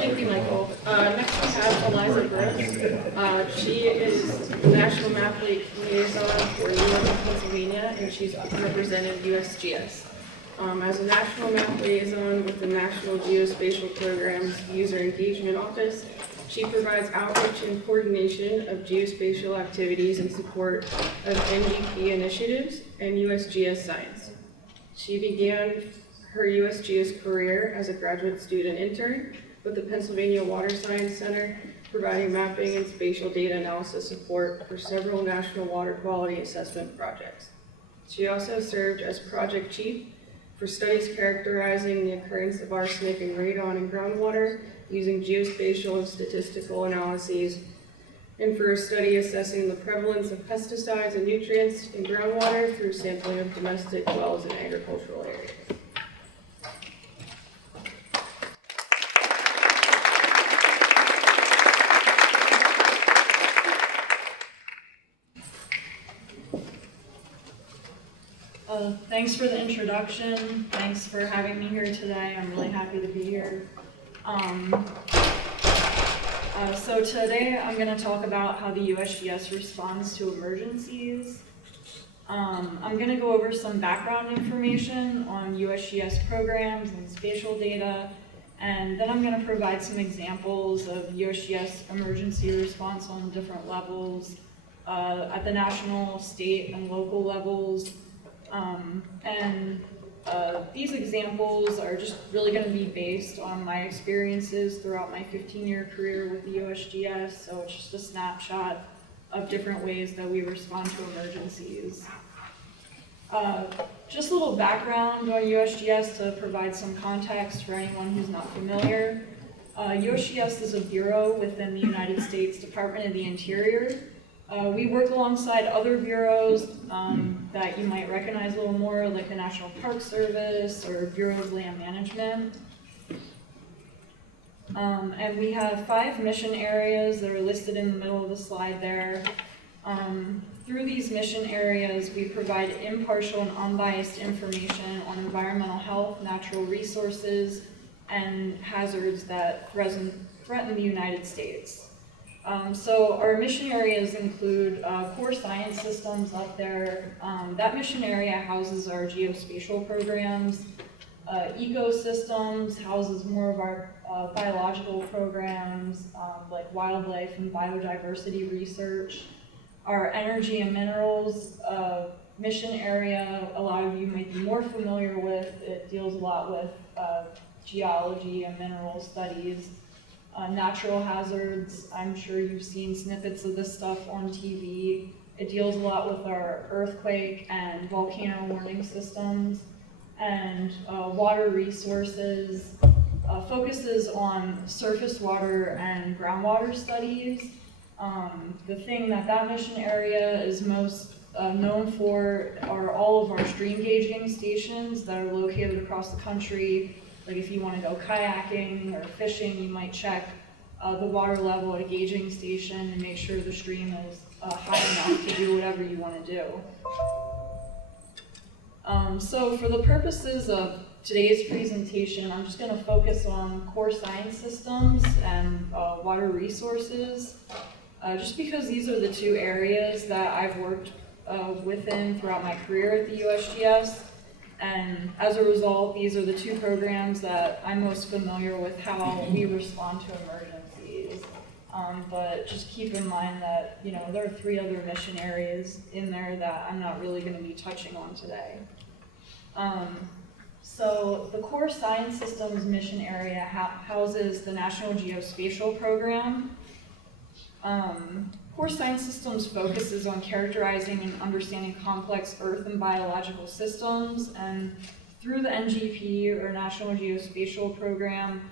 Thank you, Michael. Next we have Eliza Gross. She is National Map Liaison for New York and Pennsylvania, and she's represented USGS. As a National Map Liaison with the National Geospatial Program's User Engagement Office, she provides outreach and coordination of geospatial activities in support of NGP initiatives and USGS science. She began her USGS career as a graduate student intern with the Pennsylvania Water Science Center, providing mapping and spatial data analysis support for several national water quality assessment projects. She also served as project chief for studies characterizing the occurrence of arsenic and radon in groundwater using geospatial and statistical analyses, and for a study assessing the prevalence of pesticides and nutrients in groundwater through sampling of domestic wells in agricultural areas. Thanks for the introduction. Thanks for having me here today. I'm really happy to be here. So today I'm going to talk about how the USGS responds to emergencies. I'm going to go over some background information on USGS programs and spatial data, and then I'm going to provide some examples of USGS emergency response on different levels, at the national, state, and local levels. These examples are just really going to be based on my experiences throughout my 15-year career with the USGS, so it's just a snapshot of different ways that we respond to emergencies. Just a little background on USGS to provide some context for anyone who's not familiar. USGS is a bureau within the United States Department of the Interior. We work alongside other bureaus that you might recognize a little more, like the National Park Service or Bureau of Land Management. And we have 5 mission areas that are listed in the middle of the slide there. Through these mission areas, we provide impartial and unbiased information on environmental health, natural resources, and hazards that threaten the United States. So our mission areas include core science systems up there. That mission area houses our geospatial programs. Ecosystems houses more of our biological programs, like wildlife and biodiversity research. Our energy and minerals mission area, a lot of you might be more familiar with. It deals a lot with geology and mineral studies. Natural hazards, I'm sure you've seen snippets of this stuff on TV. It deals a lot with our earthquake and volcano warning systems. And water resources focuses on surface water and groundwater studies. The thing that mission area is most known for are all of our stream gauging stations that are located across the country. Like if you want to go kayaking or fishing, you might check the water level at a gauging station and make sure the stream is high enough to do whatever you want to do. So for the purposes of today's presentation, I'm just going to focus on core science systems and water resources, just because these are the 2 areas that I've worked within throughout my career at the USGS. And as a result, these are the 2 programs that I'm most familiar with how we respond to emergencies. But just keep in mind that, there are 3 other mission areas in there that I'm not really going to be touching on today. So the core science systems mission area houses the National Geospatial Program. Core science systems focuses on characterizing and understanding complex earth and biological systems, and through the NGP, or National Geospatial Program,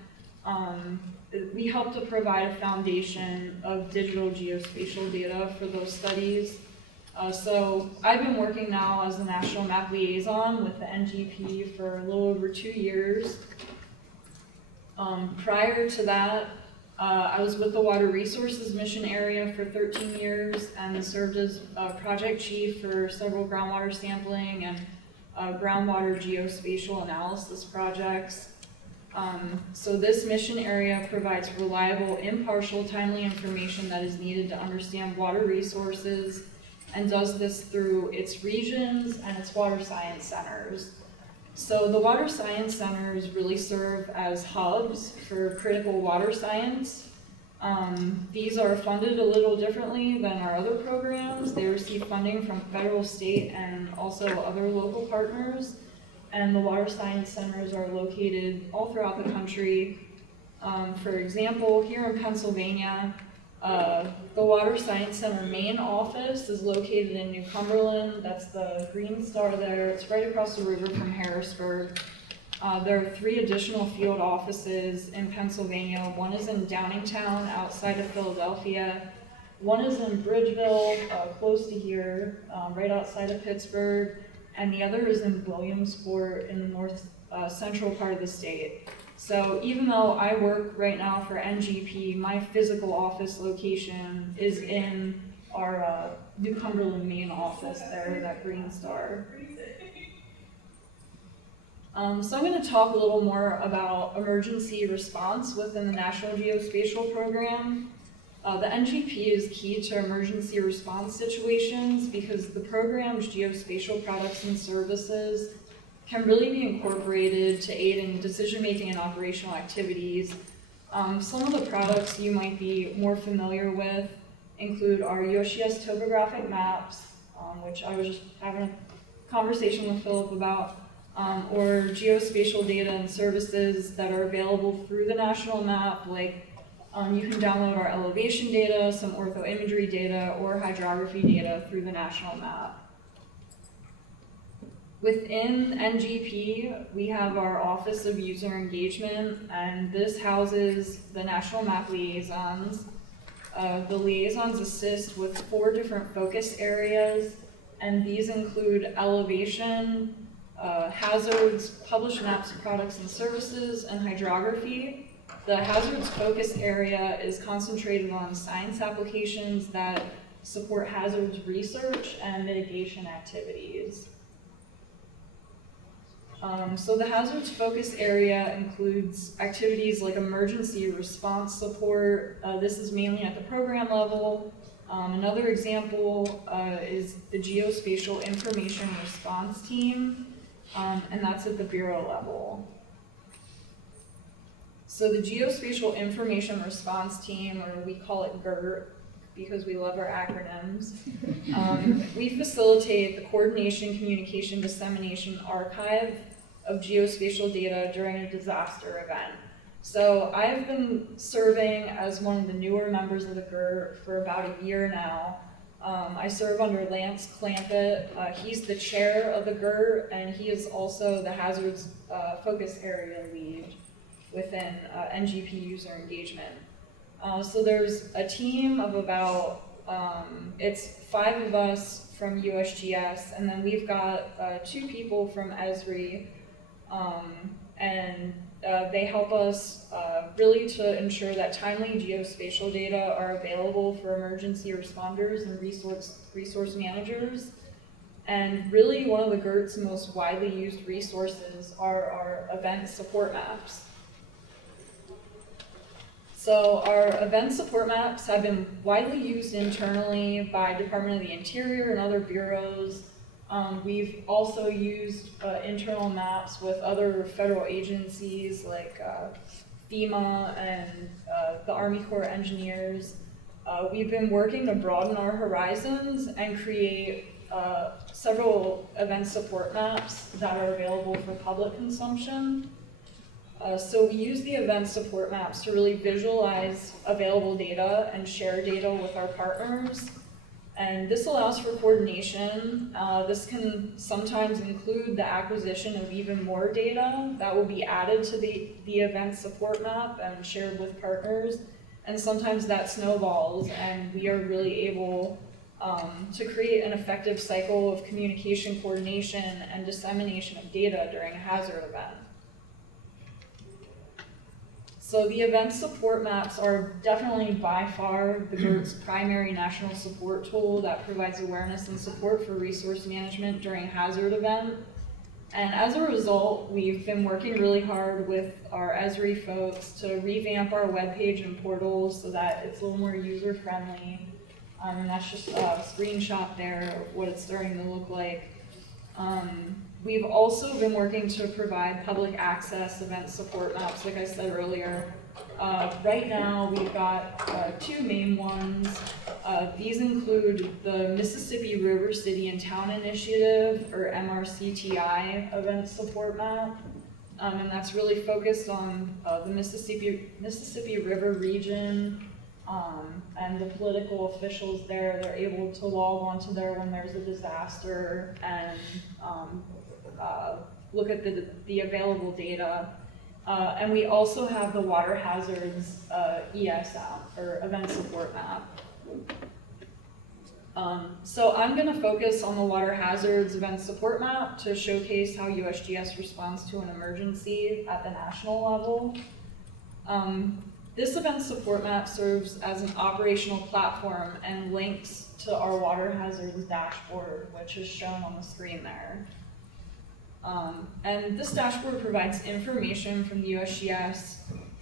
we help to provide a foundation of digital geospatial data for those studies. So I've been working now as the National Map Liaison with the NGP for a little over 2 years. Prior to that, I was with the Water Resources Mission Area for 13 years and served as project chief for several groundwater sampling and groundwater geospatial analysis projects. So this mission area provides reliable, impartial, timely information that is needed to understand water resources, and does this through its regions and its water science centers. So the water science centers really serve as hubs for critical water science. These are funded a little differently than our other programs. They receive funding from federal, state, and also other local partners. And the water science centers are located all throughout the country. For example, here in Pennsylvania, the Water Science Center main office is located in New Cumberland. That's the green star there. It's right across the river from Harrisburg. There are 3 additional field offices in Pennsylvania. One is in Downingtown, outside of Philadelphia. One is in Bridgeville, close to here, right outside of Pittsburgh. And the other is in Williamsport in the north central part of the state. So even though I work right now for NGP, my physical office location is in our New Cumberland main office there, that green star. So I'm going to talk a little more about emergency response within the National Geospatial Program. The NGP is key to emergency response situations because the program's geospatial products and services can really be incorporated to aid in decision-making and operational activities. Some of the products you might be more familiar with include our USGS topographic maps, which I was just having a conversation with Philip about, or geospatial data and services that are available through the national map, like you can download our elevation data, some orthoimagery data, or hydrography data through the national map. Within NGP, we have our Office of User Engagement, and this houses the National Map Liaisons. The liaisons assist with 4 different focus areas, and these include elevation, hazards, published maps, products and services, and hydrography. The hazards focus area is concentrated on science applications that support hazards research and mitigation activities. So the hazards focus area includes activities like emergency response support. This is mainly at the program level. Another example is the Geospatial Information Response Team, and that's at the bureau level. So the Geospatial Information Response Team, or we call it GERT, because we love our acronyms. We facilitate the coordination, communication, dissemination, archive of geospatial data during a disaster event. So I've been serving as one of the newer members of the GERT for about a year now. I serve under Lance Clampett. He's the chair of the GERT, and he is also the hazards focus area lead within NGP user engagement. So there's a team of about, it's 5 of us from USGS, and then we've got 2 people from ESRI, and they help us really to ensure that timely geospatial data are available for emergency responders and resource managers. And really one of the GERT's most widely used resources are our event support maps. So our event support maps have been widely used internally by Department of the Interior and other bureaus. We've also used internal maps with other federal agencies like FEMA and the Army Corps of Engineers. We've been working to broaden our horizons and create several event support maps that are available for public consumption. So we use the event support maps to really visualize available data and share data with our partners. And this allows for coordination. This can sometimes include the acquisition of even more data that will be added to the event support map and shared with partners. And sometimes that snowballs, and we are really able to create an effective cycle of communication, coordination, and dissemination of data during a hazard event. So the event support maps are definitely by far the GERT's primary national support tool that provides awareness and support for resource management during a hazard event. And as a result, we've been working really hard with our Esri folks to revamp our webpage and portals so that it's a little more user-friendly. And that's just a screenshot there of what it's starting to look like. We've also been working to provide public access event support maps, like I said earlier. Right now, we've got two main ones. These include the Mississippi River City and Town Initiative, or MRCTI, event support map. And that's really focused on the Mississippi River region, and the political officials there. They're able to log onto there when there's a disaster and look at the available data. And we also have the water hazards ES app, or event support map. So I'm going to focus on the water hazards event support map to showcase how USGS responds to an emergency at the national level. This event support map serves as an operational platform and links to our water hazards dashboard, which is shown on the screen there. And this dashboard provides information from the USGS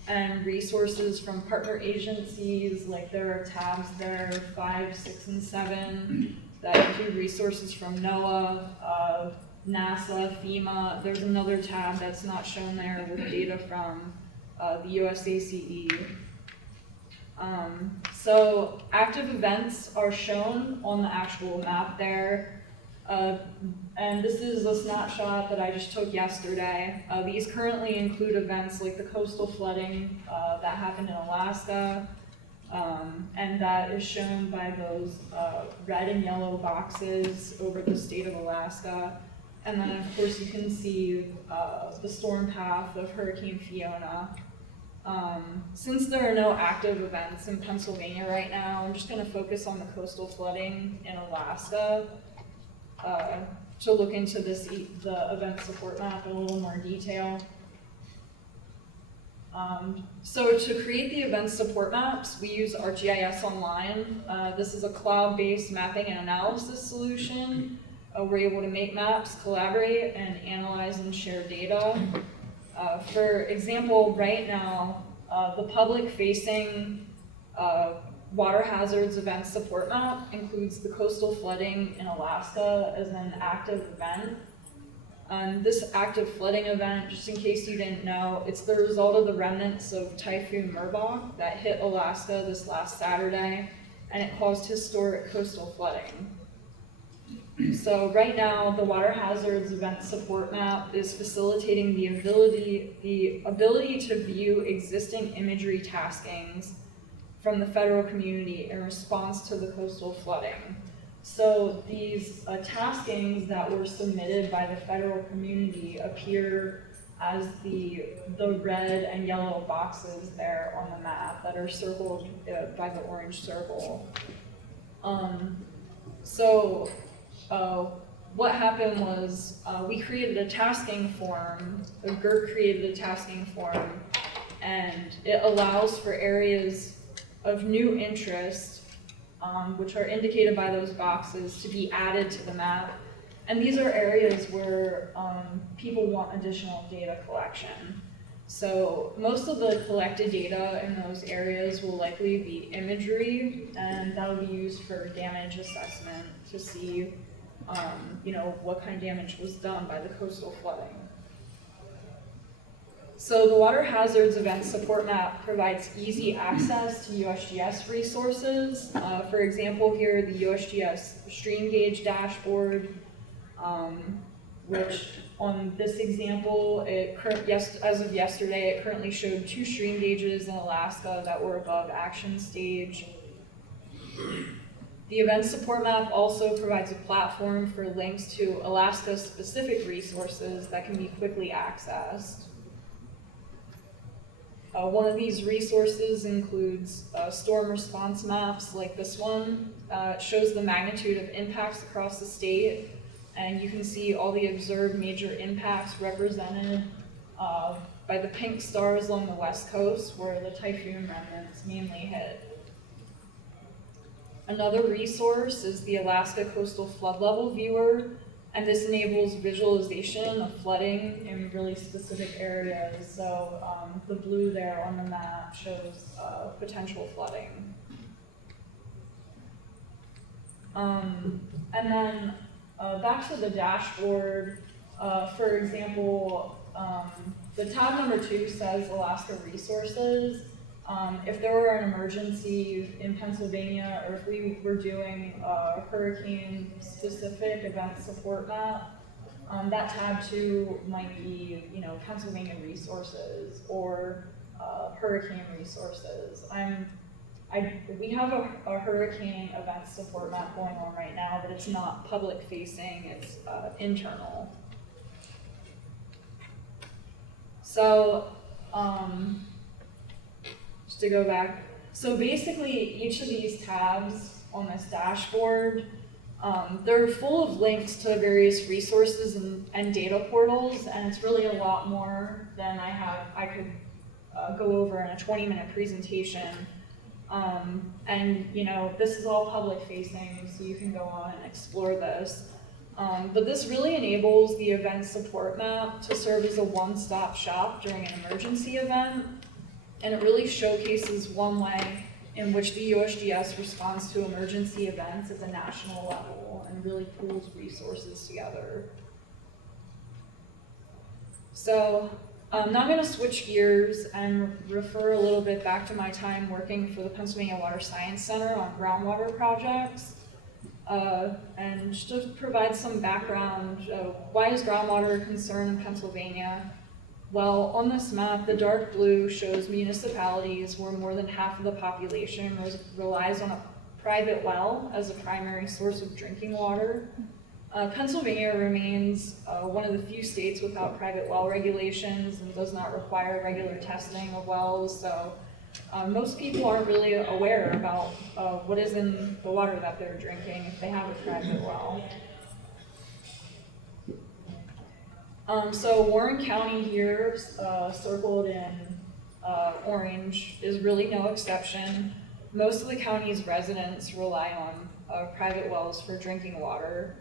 and resources from partner agencies. Like there are tabs there, 5, 6, and 7, that include resources from NOAA, NASA, FEMA. There's another tab that's not shown there with data from the USACE. So active events are shown on the actual map there. And this is a snapshot that I just took yesterday. These currently include events like the coastal flooding that happened in Alaska, and that is shown by those red and yellow boxes over the state of Alaska. And then of course you can see the storm path of Hurricane Fiona. Since there are no active events in Pennsylvania right now, I'm just going to focus on the coastal flooding in Alaska to look into the event support map in a little more detail. So to create the event support maps, we use ArcGIS Online. This is a cloud-based mapping and analysis solution. We're able to make maps, collaborate, and analyze and share data. For example, right now, the public-facing water hazards event support map includes the coastal flooding in Alaska as an active event. This active flooding event, just in case you didn't know, it's the result of the remnants of Typhoon Merbok that hit Alaska this last Saturday, and it caused historic coastal flooding. So right now, the water hazards event support map is facilitating the ability to view existing imagery taskings from the federal community in response to the coastal flooding. So these taskings that were submitted by the federal community appear as the red and yellow boxes there on the map that are circled by the orange circle. What happened was we created a tasking form, GERT created a tasking form, and it allows for areas of new interest, which are indicated by those boxes, to be added to the map. And these are areas where people want additional data collection. So most of the collected data in those areas will likely be imagery, and that will be used for damage assessment to see what kind of damage was done by the coastal flooding. So the Water Hazards Event Support Map provides easy access to USGS resources. For example, here the USGS stream gauge dashboard, which on this example, as of yesterday, it currently showed 2 stream gauges in Alaska that were above action stage. The Event Support Map also provides a platform for links to Alaska-specific resources that can be quickly accessed. One of these resources includes storm response maps like this one. It shows the magnitude of impacts across the state, and you can see all the observed major impacts represented by the pink stars along the west coast where the typhoon remnants mainly hit. Another resource is the Alaska Coastal Flood Level Viewer, And this enables visualization of flooding in really specific areas. So the blue there on the map shows potential flooding. And then back to the dashboard, for example, the tab number 2 says Alaska Resources. If there were an emergency in Pennsylvania, or if we were doing a hurricane-specific event support map, that tab 2 might be, Pennsylvania Resources or hurricane resources. We have a hurricane event support map going on right now, but it's not public-facing; it's internal. So. To go back, so basically each of these tabs on this dashboard, they're full of links to various resources and data portals, and it's really a lot more than I could go over in a 20-minute presentation. And this is all public facing, so you can go on and explore this. But this really enables the event support map to serve as a one-stop shop during an emergency event. And it really showcases one way in which the USGS responds to emergency events at the national level and really pools resources together. So now I'm going to switch gears and refer a little bit back to my time working for the Pennsylvania Water Science Center on groundwater projects. And just to provide some background, why is groundwater a concern in Pennsylvania? Well, on this map, the dark blue shows municipalities where more than half of the population relies on a private well as a primary source of drinking water. Pennsylvania remains one of the few states without private well regulations and does not require regular testing of wells, so most people aren't really aware about what is in the water that they're drinking if they have a private well. So Warren County here, circled in orange, is really no exception. Most of the county's residents rely on private wells for drinking water.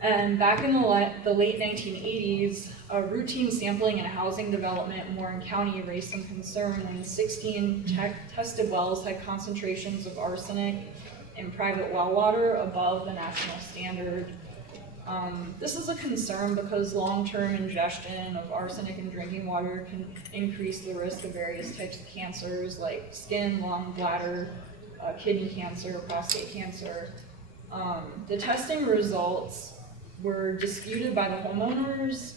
And back in the late 1980s, routine sampling and housing development in Warren County raised some concern when 16 tested wells had concentrations of arsenic in private well water above the national standard. This is a concern because long-term ingestion of arsenic in drinking water can increase the risk of various types of cancers like skin, lung, bladder, kidney cancer, prostate cancer. The testing results were disputed by the homeowners.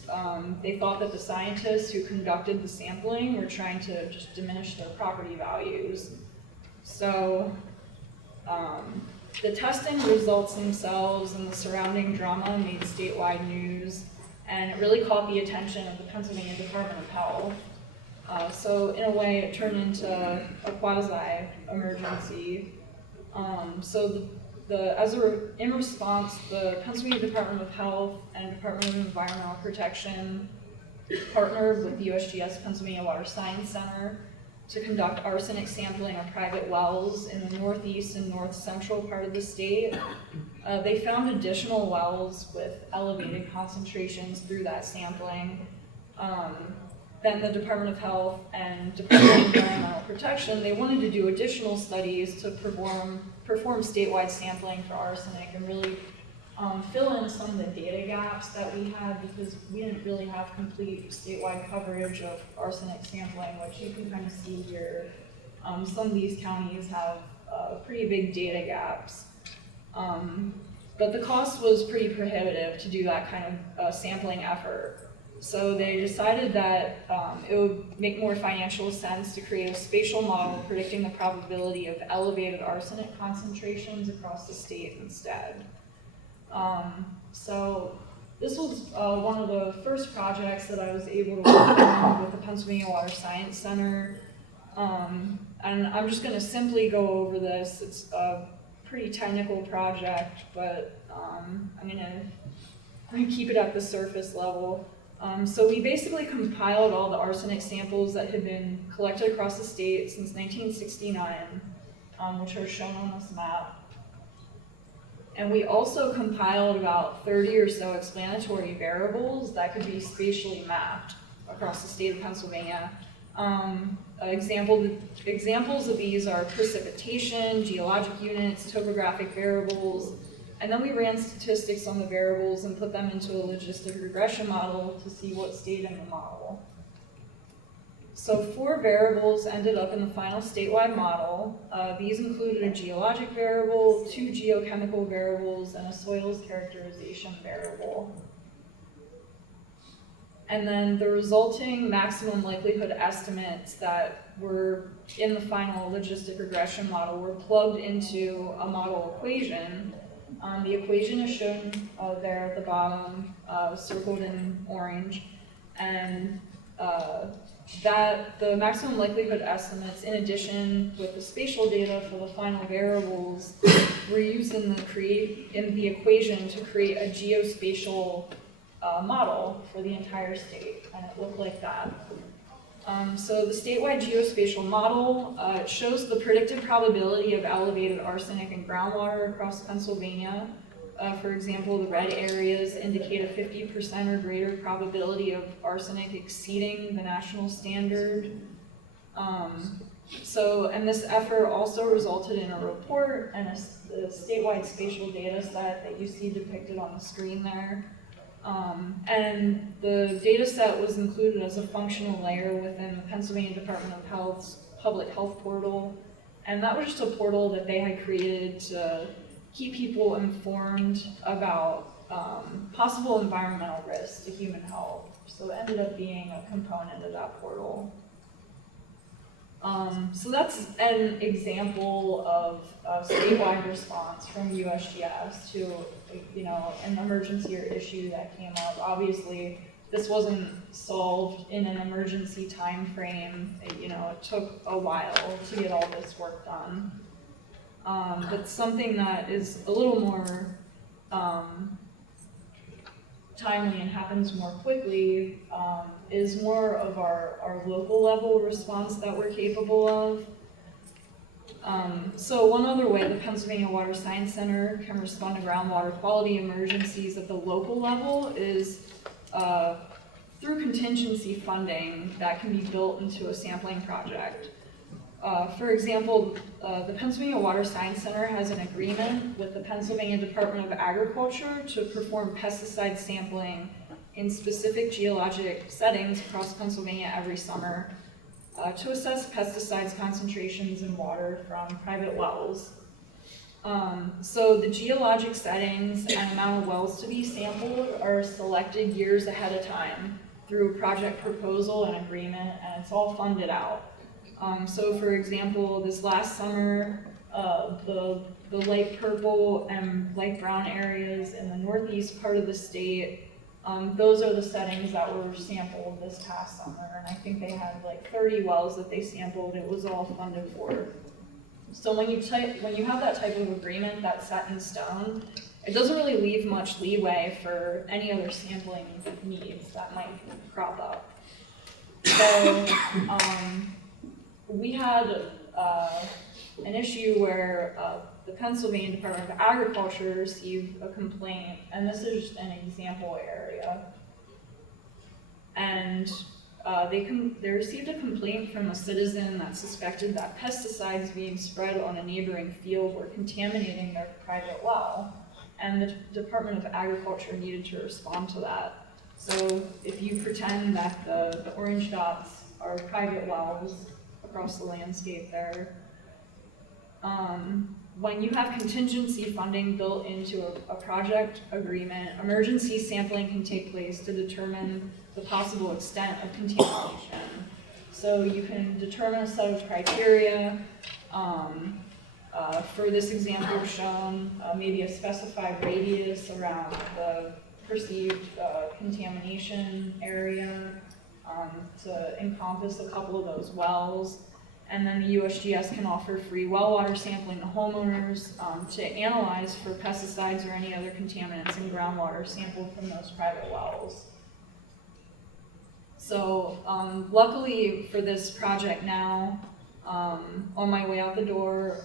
They thought that the scientists who conducted the sampling were trying to just diminish their property values. So the testing results themselves and the surrounding drama made statewide news, and it really caught the attention of the Pennsylvania Department of Health. So in a way, it turned into a quasi-emergency. In response, the Pennsylvania Department of Health and Department of Environmental Protection partnered with the USGS Pennsylvania Water Science Center to conduct arsenic sampling of private wells in the northeast and north central part of the state. They found additional wells with elevated concentrations through that sampling. Then the Department of Health and Department of Environmental Protection, they wanted to do additional studies to perform statewide sampling for arsenic and really fill in some of the data gaps that we had, because we didn't really have complete statewide coverage of arsenic sampling, which you can kind of see here. Some of these counties have pretty big data gaps. But the cost was pretty prohibitive to do that kind of sampling effort. So they decided that it would make more financial sense to create a spatial model predicting the probability of elevated arsenic concentrations across the state instead. So this was one of the first projects that I was able to work on with the Pennsylvania Water Science Center. And I'm just going to simply go over this. It's a pretty technical project, but I'm going to keep it at the surface level. So we basically compiled all the arsenic samples that had been collected across the state since 1969, which are shown on this map. And we also compiled about 30 or so explanatory variables that could be spatially mapped across the state of Pennsylvania. Examples of these are precipitation, geologic units, topographic variables, and then we ran statistics on the variables and put them into a logistic regression model to see what stayed in the model. So 4 variables ended up in the final statewide model. These included a geologic variable, 2 geochemical variables, and a soils characterization variable. And then the resulting maximum likelihood estimates that were in the final logistic regression model were plugged into a model equation. The equation is shown there at the bottom, circled in orange, and that the maximum likelihood estimates, in addition with the spatial data for the final variables, were used in the equation to create a geospatial model for the entire state, and it looked like that. So the statewide geospatial model shows the predicted probability of elevated arsenic in groundwater across Pennsylvania. For example, the red areas indicate a 50% or greater probability of arsenic exceeding the national standard. And this effort also resulted in a report and a statewide spatial data set that you see depicted on the screen there. And the data set was included as a functional layer within the Pennsylvania Department of Health's public health portal. And that was just a portal that they had created to keep people informed about possible environmental risks to human health. So it ended up being a component of that portal. So that's an example of a statewide response from USGS to, an emergency or issue that came up. Obviously, this wasn't solved in an emergency time frame. It took a while to get all this work done. But something that is a little more timely and happens more quickly is more of our local level response that we're capable of. So one other way the Pennsylvania Water Science Center can respond to groundwater quality emergencies at the local level is through contingency funding that can be built into a sampling project. For example, the Pennsylvania Water Science Center has an agreement with the Pennsylvania Department of Agriculture to perform pesticide sampling in specific geologic settings across Pennsylvania every summer to assess pesticides concentrations in water from private wells. So the geologic settings and amount of wells to be sampled are selected years ahead of time through project proposal and agreement, and it's all funded out. So for example, this last summer, the light purple and light brown areas in the northeast part of the state, those are the settings that were sampled this past summer, and I think they had like 30 wells that they sampled. It was all funded for. So when you have that type of agreement that's set in stone, it doesn't really leave much leeway for any other sampling needs that might crop up. So we had an issue where the Pennsylvania Department of Agriculture received a complaint, and this is an example area. And they received a complaint from a citizen that suspected that pesticides being spread on a neighboring field were contaminating their private well. And the Department of Agriculture needed to respond to that. So if you pretend that the orange dots are private wells across the landscape there, when you have contingency funding built into a project agreement, emergency sampling can take place to determine the possible extent of contamination. So you can determine a set of criteria. For this example shown, maybe a specified radius around the perceived contamination area to encompass a couple of those wells. And then the USGS can offer free well water sampling to homeowners to analyze for pesticides or any other contaminants in groundwater sampled from those private wells. So luckily for this project now, On my way out the door,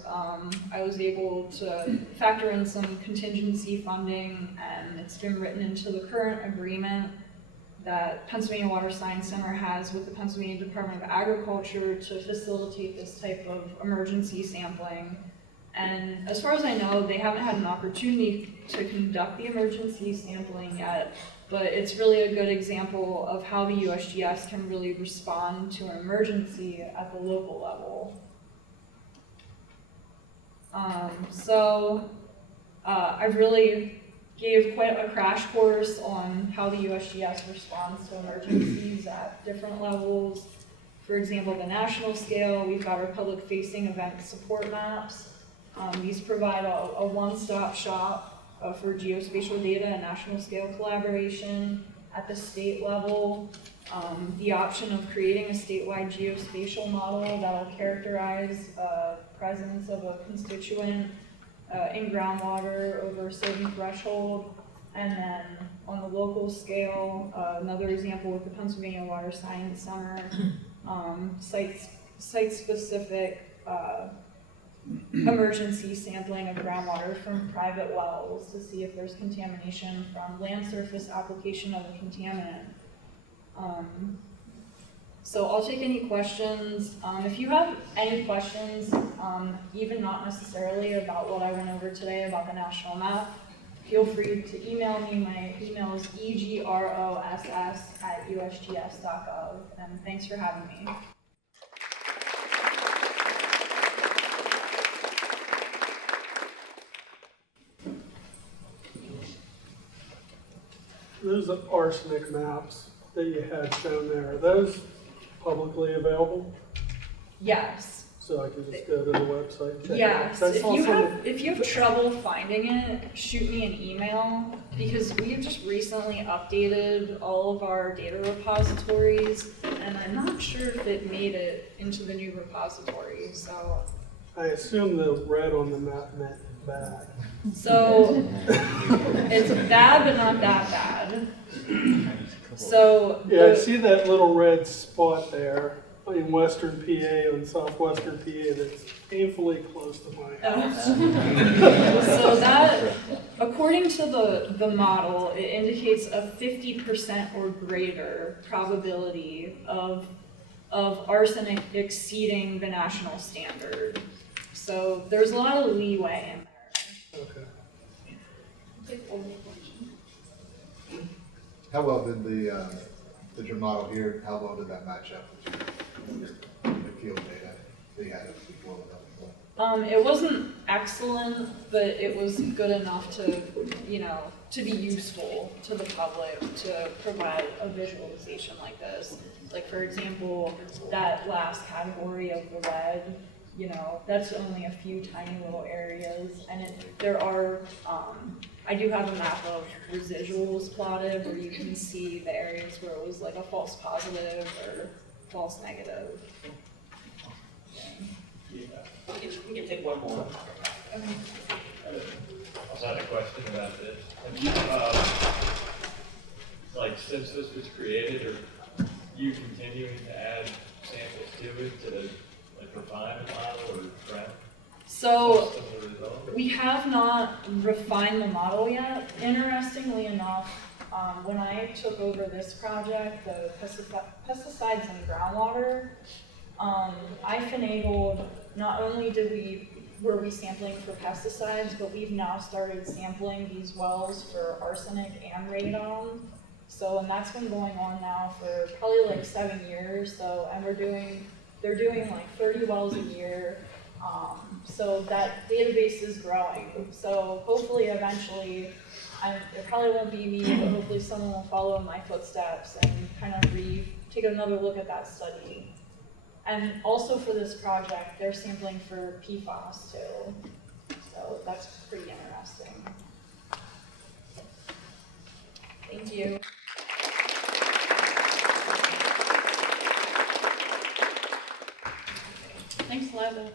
I was able to factor in some contingency funding, and it's been written into the current agreement that Pennsylvania Water Science Center has with the Pennsylvania Department of Agriculture to facilitate this type of emergency sampling. And as far as I know, they haven't had an opportunity to conduct the emergency sampling yet, but it's really a good example of how the USGS can really respond to an emergency at the local level. I really gave quite a crash course on how the USGS responds to emergencies at different levels. For example, the national scale, we've got our public-facing event support maps. These provide a one-stop shop for geospatial data and national scale collaboration. At the state level, the option of creating a statewide geospatial model that will characterize presence of a constituent in groundwater over a certain threshold. And then on the local scale, another example with the Pennsylvania Water Science Center, site-specific emergency sampling of groundwater from private wells to see if there's contamination from land surface application of a contaminant. So I'll take any questions. If you have any questions, even not necessarily about what I went over today about the national map, feel free to email me. My email is egross@usgs.gov, and thanks for having me. Those arsenic maps that you had shown there, are those publicly available? Yes. So I can just go to the website and check Yes. it out? If you have trouble finding it, shoot me an email, because we have just recently updated all of our data repositories, and I'm not sure if it made it into the new repository. So I assume the red on the map meant bad. So it's bad, but not that bad. So Yeah, I see that little red spot there in western PA and southwestern PA that's painfully close to my house. So that, according to the model, it indicates a 50% or greater probability of arsenic exceeding the national standard. So there's a lot of leeway in there. Okay. How well did did your model here, how well did that match up with the field data that you had before? It wasn't excellent, but it was good enough to, to be useful to the public, to provide a visualization like this. Like, for example, that last category of the red, that's only a few tiny little areas, and there are, I do have a map of residuals plotted where you can see the areas where it was like a false positive or false negative. We can take one more. I also had a question about this. Have you, since this was created, or you continuing to add samples to it to refine the model or track? So we have not refined the model yet. Interestingly enough, when I took over this project, the pesticides in groundwater, I finagled, not only were we sampling for pesticides, but we've now started sampling these wells for arsenic and radon. So, and that's been going on now for probably 7 years. So, and they're doing 30 wells a year. So that database is growing. So hopefully eventually, it probably won't be me, but hopefully someone will follow in my footsteps and kind of take another look at that study. And also for this project, they're sampling for PFAS too. So that's pretty interesting. Thank you. Thanks, Eliza.